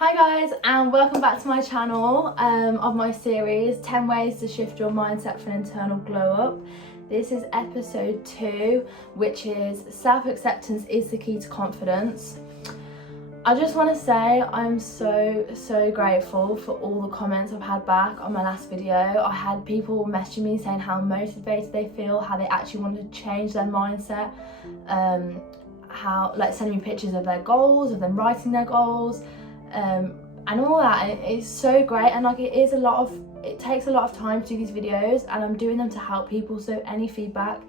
Hi guys, and welcome back to my channel of my series 10 ways to shift your mindset for an internal glow up. This is episode 2, which is self-acceptance is the key to confidence. I just want to say I'm so grateful for all the comments I've had back on my last video. I had people messaging me saying how motivated they feel, how they actually want to change their mindset, how sending me pictures of their goals, of them writing their goals, and all that. It's so great, and it takes a lot of time to do these videos, and I'm doing them to help people. So any feedback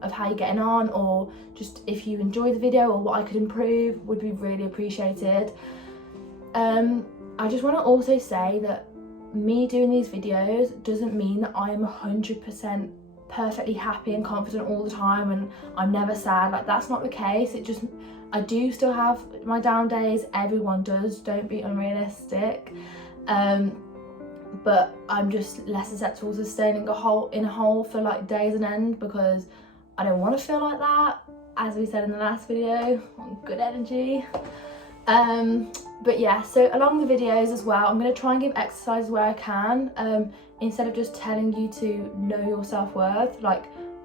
of how you're getting on, or just if you enjoy the video or what I could improve, would be really appreciated. I just want to also say that me doing these videos doesn't mean that I'm 100% perfectly happy and confident all the time and I'm never sad. That's not the case. I do still have my down days. Everyone does, don't be unrealistic. But I'm just less susceptible to staying in a hole for days on end, because I don't want to feel like that. As we said in the last video, good energy. But yeah, so along the videos as well, I'm going to try and give exercises where I can, instead of just telling you to know your self-worth.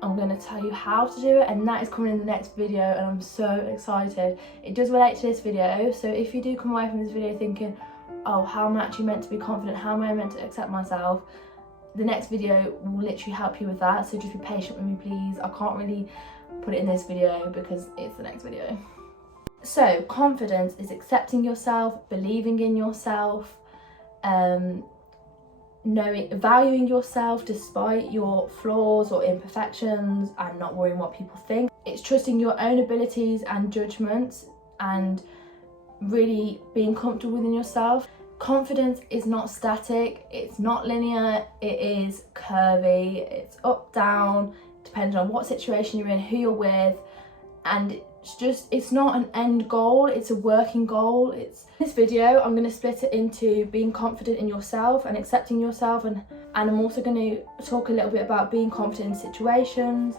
I'm going to tell you how to do it, and that is coming in the next video, and I'm so excited. It does relate to this video, so if you do come away from this video thinking, oh, how am I actually meant to be confident, how am I meant to accept myself, the next video will literally help you with that. So just be patient with me, please. I can't really put it in this video because it's the next video. So confidence is accepting yourself, believing in yourself, valuing yourself despite your flaws or imperfections, and not worrying what people think. It's trusting your own abilities and judgments, and really being comfortable within yourself. Confidence is not static, it's not linear, it is curvy, it's up, down, depending on what situation you're in, who you're with, and it's not an end goal, it's a working goal. This video, I'm going to split it into being confident in yourself and accepting yourself, and I'm also going to talk a little bit about being confident in situations.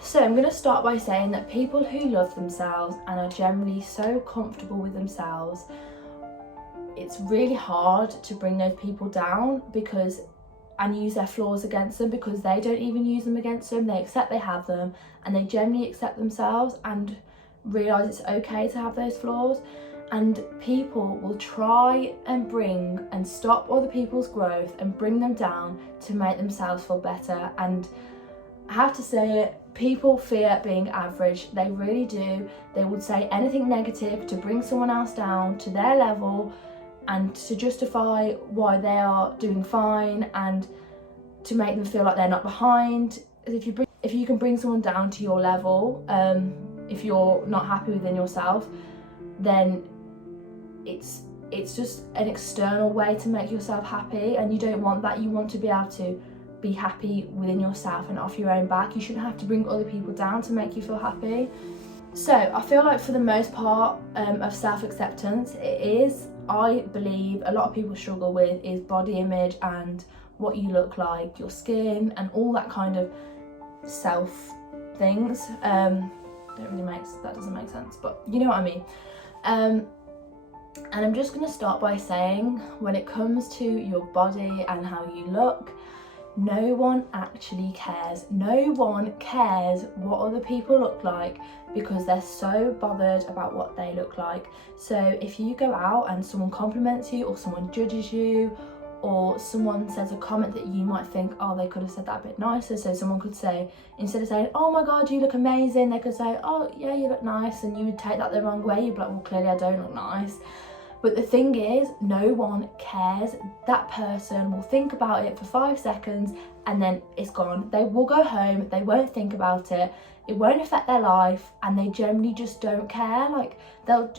So I'm going to start by saying that people who love themselves and are generally so comfortable with themselves, it's really hard to bring those people down and use their flaws against them, because they don't even use them against them. They accept they have them, and they generally accept themselves and realise it's okay to have those flaws. And people will try and stop other people's growth and bring them down to make themselves feel better. And I have to say it, people fear being average. They really do. They would say anything negative to bring someone else down to their level, and to justify why they are doing fine, and to make them feel like they're not behind. If you can bring someone down to your level, if you're not happy within yourself, then it's just an external way to make yourself happy, and you don't want that. You want to be able to be happy within yourself and off your own back. You shouldn't have to bring other people down to make you feel happy. So I feel like for the most part of self-acceptance, I believe a lot of people struggle with is body image and what you look like, your skin, and all that kind of self things. That doesn't make sense, but you know what I mean. And I'm just going to start by saying, when it comes to your body and how you look, no one actually cares. No one cares what other people look like, because they're so bothered about what they look like. So if you go out and someone compliments you, or someone judges you, or someone says a comment that you might think, oh, they could have said that a bit nicer. So someone could say, instead of saying, oh my god, you look amazing, they could say, oh yeah, you look nice, and you would take that the wrong way. You'd be like, well, clearly I don't look nice. But the thing is, no one cares. That person will think about it for 5 seconds, and then it's gone. They will go home, they won't think about it, it won't affect their life, and they generally just don't care.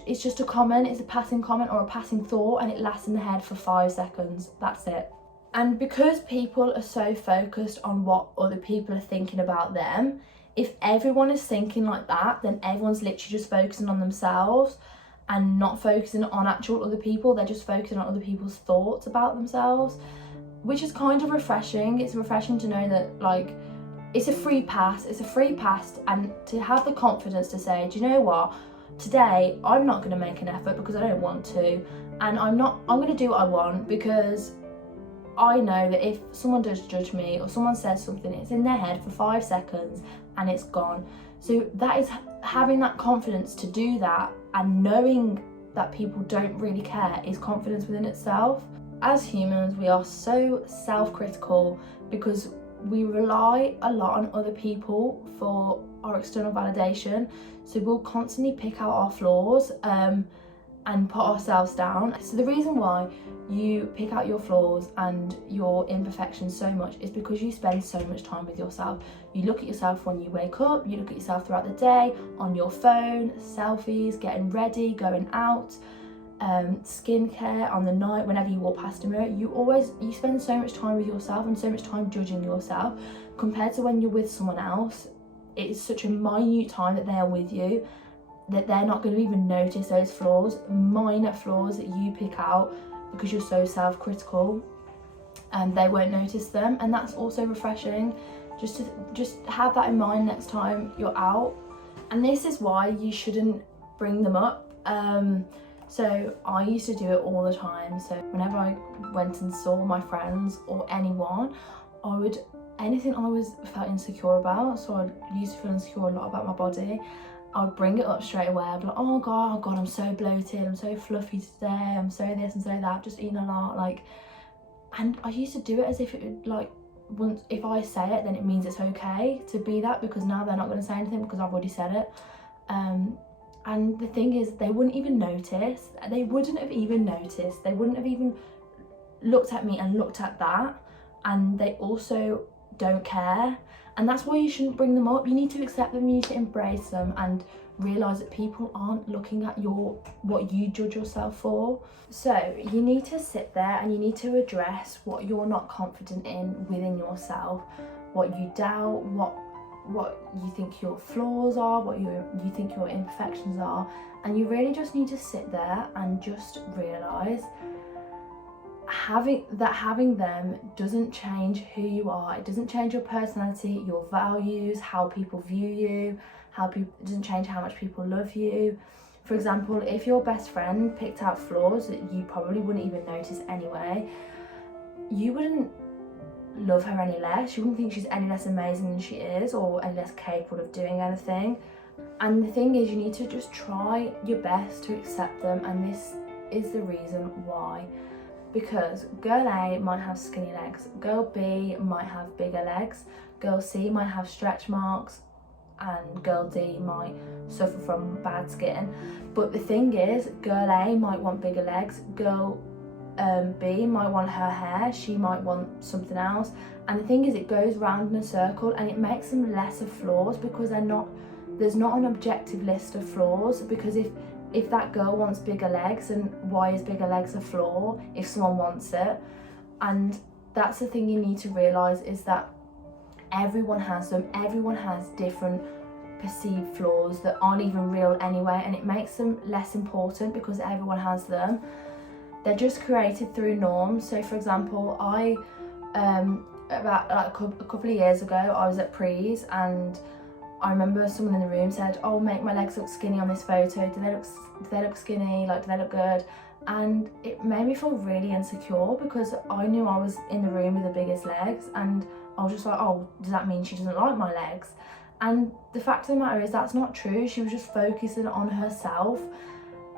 It's just a comment, it's a passing comment or a passing thought, and it lasts in the head for 5 seconds. That's it. And because people are so focused on what other people are thinking about them, if everyone is thinking like that, then everyone's literally just focusing on themselves and not focusing on actual other people. They're just focusing on other people's thoughts about themselves, which is kind of refreshing. It's refreshing to know that it's a free pass, and to have the confidence to say, do you know what, today I'm not going to make an effort because I don't want to, and I'm going to do what I want, because I know that if someone does judge me or someone says something, it's in their head for 5 seconds and it's gone. So that is having that confidence to do that, and knowing that people don't really care is confidence within itself. As humans, we are so self-critical because we rely a lot on other people for our external validation. So we'll constantly pick out our flaws and put ourselves down. So the reason why you pick out your flaws and your imperfections so much is because you spend so much time with yourself. You look at yourself when you wake up, you look at yourself throughout the day, on your phone, selfies, getting ready, going out, skincare on the night, whenever you walk past a mirror. You spend so much time with yourself and so much time judging yourself, compared to when you're with someone else. It's such a minute time that they are with you that they're not going to even notice those flaws, minor flaws that you pick out because you're so self-critical, and they won't notice them. And that's also refreshing, just have that in mind next time you're out. And this is why you shouldn't bring them up. So I used to do it all the time. So whenever I went and saw my friends or anyone, anything I felt insecure about, so I used to feel insecure a lot about my body, I would bring it up straight away. I'd be like, oh god, I'm so bloated, I'm so fluffy today, I'm so this and so that, just eating a lot, and I used to do it as if it would, once if I say it, then it means it's okay to be that, because now they're not going to say anything because I've already said it. And the thing is, they wouldn't even notice. They wouldn't have even noticed. They wouldn't have even looked at me and looked at that. And they also don't care. And that's why you shouldn't bring them up. You need to accept them, you need to embrace them, and realise that people aren't looking at what you judge yourself for. So you need to sit there and you need to address what you're not confident in within yourself, what you doubt, what you think your flaws are, what you think your imperfections are. And you really just need to sit there and just realise having them doesn't change who you are. It doesn't change your personality, your values, how people view you, it doesn't change how much people love you. For example, if your best friend picked out flaws that you probably wouldn't even notice anyway, you wouldn't love her any less. You wouldn't think she's any less amazing than she is, or any less capable of doing anything. And the thing is, you need to just try your best to accept them, and this is the reason why. Because girl A might have skinny legs, girl B might have bigger legs, girl C might have stretch marks, and girl D might suffer from bad skin. But the thing is, girl A might want bigger legs, girl B might want her hair, she might want something else. And the thing is, it goes round in a circle, and it makes them less of flaws, because there's not an objective list of flaws. Because if that girl wants bigger legs, then why is bigger legs a flaw if someone wants it? And that's the thing you need to realise, is that everyone has them. Everyone has different perceived flaws that aren't even real anyway, and it makes them less important because everyone has them. They're just created through norms. So for example, I about a couple of years ago, I was at Pre's, and I remember someone in the room said, oh, make my legs look skinny on this photo. Do they look skinny? Do they look good? And it made me feel really insecure, because I knew I was in the room with the biggest legs, and I was just like, oh, does that mean she doesn't like my legs? And the fact of the matter is, that's not true. She was just focusing on herself.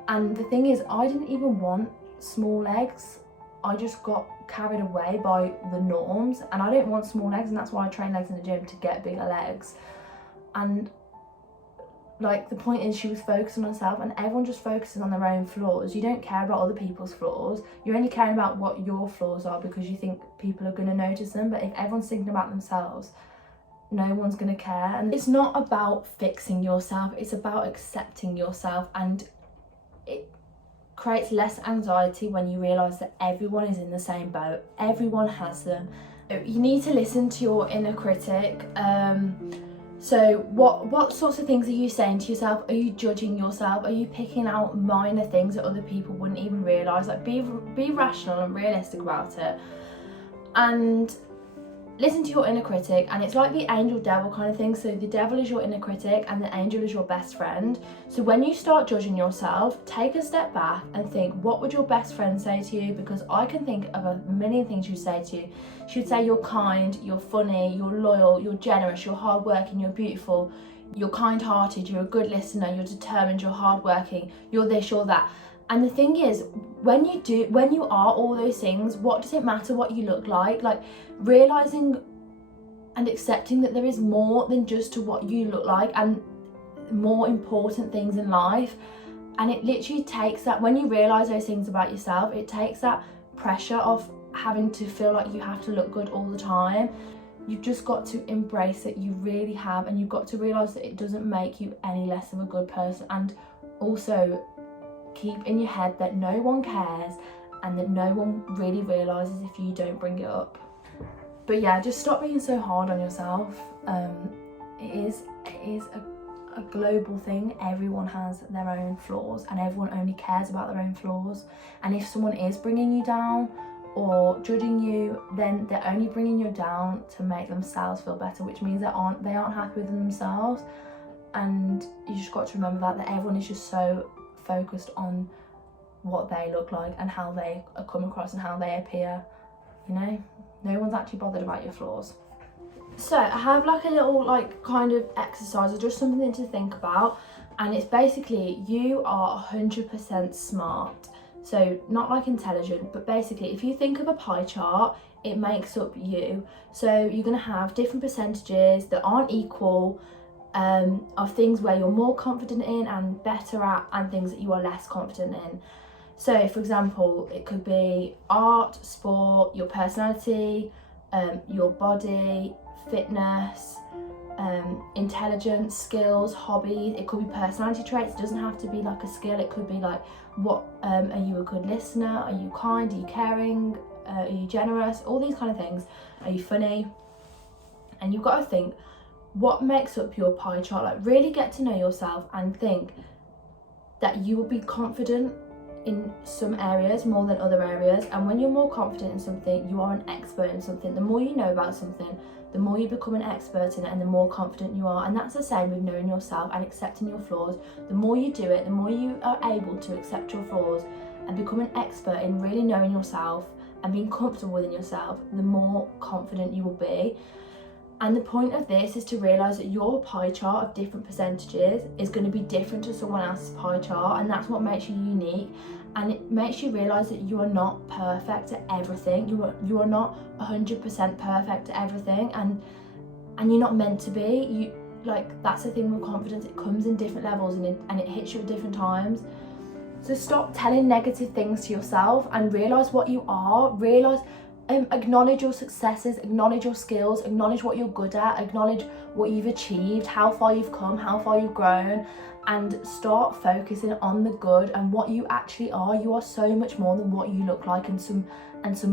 And the thing is, I didn't even want small legs. I just got carried away by the norms, and I don't want small legs, and that's why I train legs in the gym, to get bigger legs. And the point is, she was focused on herself, and everyone just focuses on their own flaws. You don't care about other people's flaws. You're only caring about what your flaws are because you think people are going to notice them. But if everyone's thinking about themselves, no one's going to care. And it's not about fixing yourself, it's about accepting yourself. And it creates less anxiety when you realise that everyone is in the same boat. Everyone has them. You need to listen to your inner critic. So what sorts of things are you saying to yourself? Are you judging yourself? Are you picking out minor things that other people wouldn't even realise? Be rational and realistic about it. And listen to your inner critic, and it's like the angel devil kind of thing. So the devil is your inner critic and the angel is your best friend. So when you start judging yourself, take a step back and think, what would your best friend say to you? Because I can think of a million things she'd say to you. She'd say you're kind, you're funny, you're loyal, you're generous, you're hardworking, you're beautiful, you're kind-hearted, you're a good listener, you're determined, you're hardworking, you're this, you're that. And the thing is, when you are all those things, what does it matter what you look like? Like, realizing and accepting that there is more than just to what you look like, and more important things in life. And it literally takes that, when you realize those things about yourself, it takes that pressure off having to feel like you have to look good all the time. You've just got to embrace it, you really have, and you've got to realize that it doesn't make you any less of a good person. And also keep in your head that no one cares and that no one really realizes if you don't bring it up. But yeah, just stop being so hard on yourself. It is a global thing. Everyone has their own flaws and everyone only cares about their own flaws. And if someone is bringing you down or judging you, then they're only bringing you down to make themselves feel better, which means they aren't happy with themselves. And you just got to remember that everyone is just so focused on what they look like and how they come across and how they appear. You know, no one's actually bothered about your flaws. So I have like a little kind of exercise or just something to think about, and it's basically, you are 100% smart. So not like intelligent, but basically if you think of a pie chart, it makes up you. So you're going to have different percentages that aren't equal, of things where you're more confident in and better at, and things that you are less confident in. So for example, it could be art, sport, your personality, your body, fitness, intelligence, skills, hobbies. It could be personality traits. It doesn't have to be like a skill. It could be like, what are you a good listener? Are you kind? Are you caring? Are you generous? All these kind of things. Are you funny? And you've got to think, what makes up your pie chart? Like, really get to know yourself and think that you will be confident in some areas more than other areas. And when you're more confident in something, you are an expert in something. The more you know about something, the more you become an expert in it and the more confident you are. And that's the same with knowing yourself and accepting your flaws. The more you do it, the more you are able to accept your flaws and become an expert in really knowing yourself and being comfortable within yourself, the more confident you will be. And the point of this is to realise that your pie chart of different percentages is going to be different to someone else's pie chart, and that's what makes you unique. And it makes you realise that you are not perfect at everything. You are not 100% perfect at everything, and you're not meant to be. That's the thing with confidence. It comes in different levels and it hits you at different times. So stop telling negative things to yourself and realise what you are. Acknowledge your successes, acknowledge your skills, acknowledge what you're good at, acknowledge what you've achieved, how far you've come, how far you've grown, and start focusing on the good and what you actually are. You are so much more than what you look like and some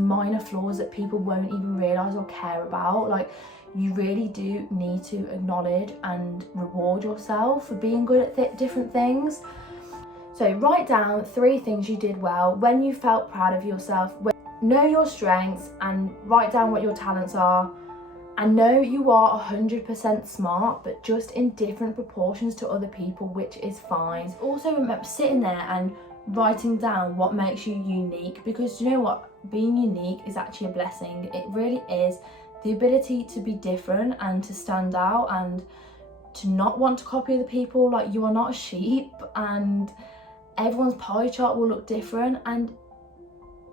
minor flaws that people won't even realise or care about. Like, you really do need to acknowledge and reward yourself for being good at different things. So write down 3 things you did well, when you felt proud of yourself. Know your strengths and write down what your talents are, and know you are 100% smart, but just in different proportions to other people, which is fine. Also remember sitting there and writing down what makes you unique, because you know what, being unique is actually a blessing. It really is. The ability to be different and to stand out and to not want to copy other people. Like, you are not a sheep, and everyone's pie chart will look different, and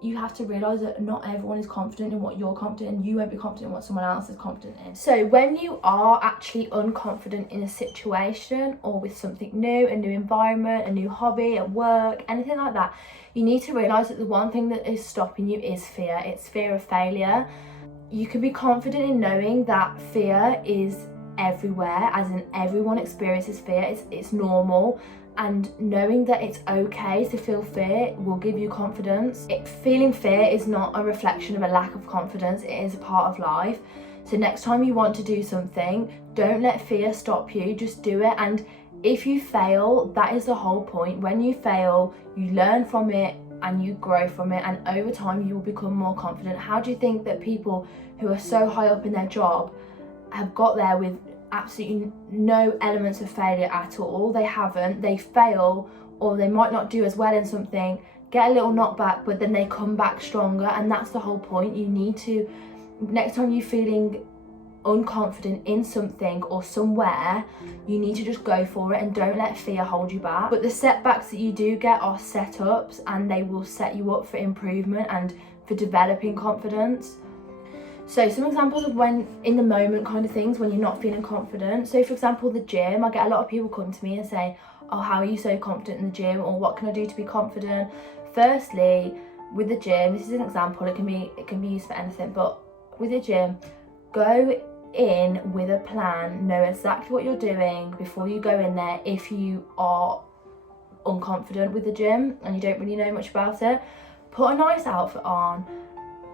you have to realise that not everyone is confident in what you're confident in. You won't be confident in what someone else is confident in. So when you are actually unconfident in a situation or with something new, a new environment, a new hobby at work, anything like that, you need to realise that the one thing that is stopping you is fear. It's fear of failure. You can be confident in knowing that fear is everywhere, as in everyone experiences fear. It's normal. And knowing that it's okay to feel fear will give you confidence. Feeling fear is not a reflection of a lack of confidence, it is a part of life. So next time you want to do something, don't let fear stop you, just do it. And if you fail, that is the whole point. When you fail, you learn from it, and you grow from it, and over time you will become more confident. How do you think that people who are so high up in their job have got there with absolutely no elements of failure at all? They haven't. They fail, or they might not do as well in something, get a little knockback, but then they come back stronger. And that's the whole point. You need to, next time you're feeling unconfident in something or somewhere, you need to just go for it and don't let fear hold you back. But the setbacks that you do get are setups, and they will set you up for improvement and for developing confidence. So some examples of when in the moment kind of things when you're not feeling confident. So for example, the gym, I get a lot of people come to me and say, oh, how are you so confident in the gym, or what can I do to be confident? Firstly, with the gym, this is an example, it can be used for anything, but with the gym, go in with a plan, know exactly what you're doing before you go in there. If you are unconfident with the gym and you don't really know much about it, put a nice outfit on,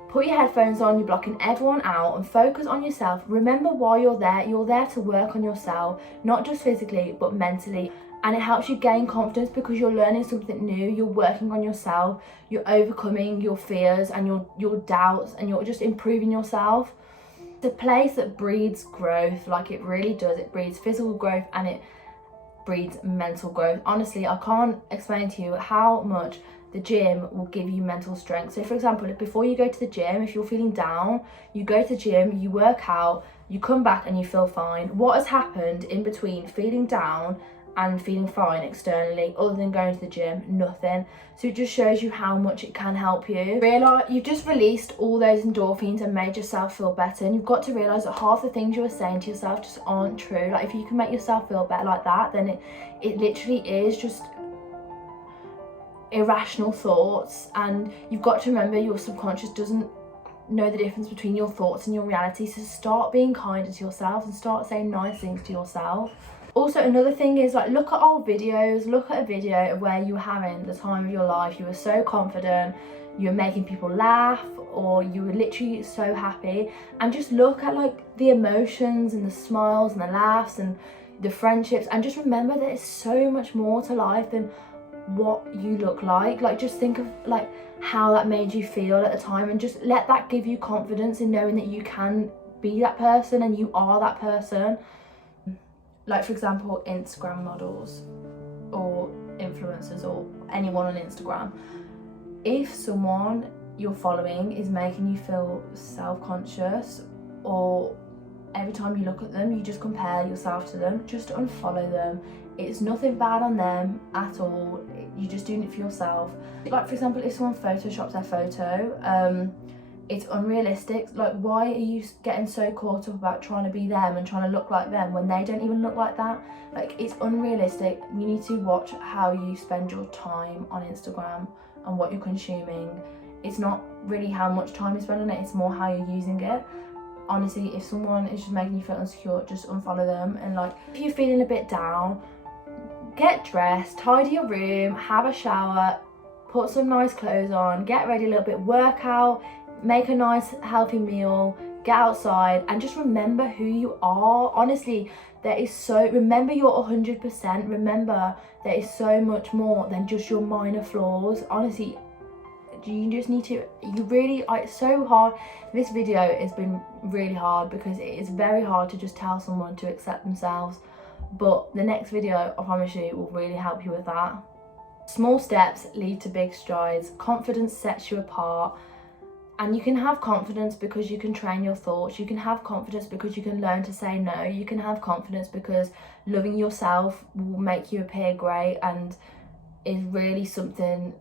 put your headphones on, you're blocking everyone out, and focus on yourself. Remember why you're there to work on yourself, not just physically but mentally. And it helps you gain confidence because you're learning something new, you're working on yourself, you're overcoming your fears and your doubts, and you're just improving yourself. It's a place that breeds growth, like it really does. It breeds physical growth and it breeds mental growth. Honestly, I can't explain to you how much the gym will give you mental strength. So for example, before you go to the gym, if you're feeling down, you go to the gym, you work out, you come back and you feel fine. What has happened in between feeling down and feeling fine externally, other than going to the gym? Nothing. So it just shows you how much it can help you. Realize you've just released all those endorphins and made yourself feel better, and you've got to realize that half the things you were saying to yourself just aren't true. Like, if you can make yourself feel better like that, then it literally is just irrational thoughts. And you've got to remember, your subconscious doesn't know the difference between your thoughts and your reality. So start being kinder to yourself and start saying nice things to yourself. Also, another thing is, like, look at old videos, look at a video of where you were having the time of your life, you were so confident, you were making people laugh, or you were literally so happy, and just look at like the emotions and the smiles and the laughs and the friendships, and just remember that there's so much more to life than what you look like. Like, just think of like how that made you feel at the time, and just let that give you confidence in knowing that you can be that person and you are that person. Like, for example, Instagram models or influencers or anyone on Instagram. If someone you're following is making you feel self-conscious, or every time you look at them you just compare yourself to them, just unfollow them. It's nothing bad on them at all, you're just doing it for yourself. Like, for example, if someone photoshops their photo, it's unrealistic. Like, why are you getting so caught up about trying to be them and trying to look like them when they don't even look like that? Like, it's unrealistic. You need to watch how you spend your time on Instagram and what you're consuming. It's not really how much time you spend on it, it's more how you're using it. Honestly, if someone is just making you feel insecure, just unfollow them. And like, if you're feeling a bit down, get dressed, tidy your room, have a shower, put some nice clothes on, get ready a little bit, work out, make a nice healthy meal, get outside, and just remember who you are. Honestly, remember your 100%. Remember, there is so much more than just your minor flaws. Honestly, you just need to, it's so hard. This video has been really hard because it is very hard to just tell someone to accept themselves. But the next video, I promise you, will really help you with that. Small steps lead to big strides. Confidence sets you apart. And you can have confidence because you can train your thoughts. You can have confidence because you can learn to say no. You can have confidence because loving yourself will make you appear great and is really something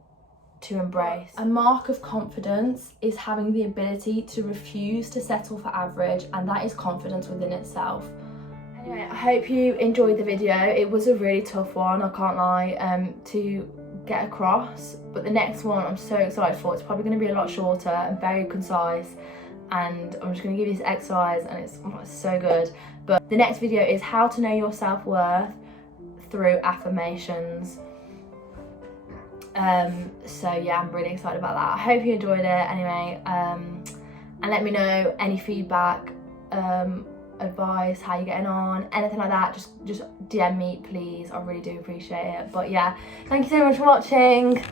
to embrace. A mark of confidence is having the ability to refuse to settle for average, and that is confidence within itself. Anyway, I hope you enjoyed the video. It was a really tough one, I can't lie, to get across, but the next one I'm so excited for. It's probably going to be a lot shorter and very concise, and I'm just going to give you this exercise, and it's so good. But the next video is how to know your self-worth through affirmations. So yeah, I'm really excited about that. I hope you enjoyed it anyway, and let me know any feedback, advice, how you're getting on, anything like that. Just DM me, please. I really do appreciate it. But yeah, thank you so much for watching.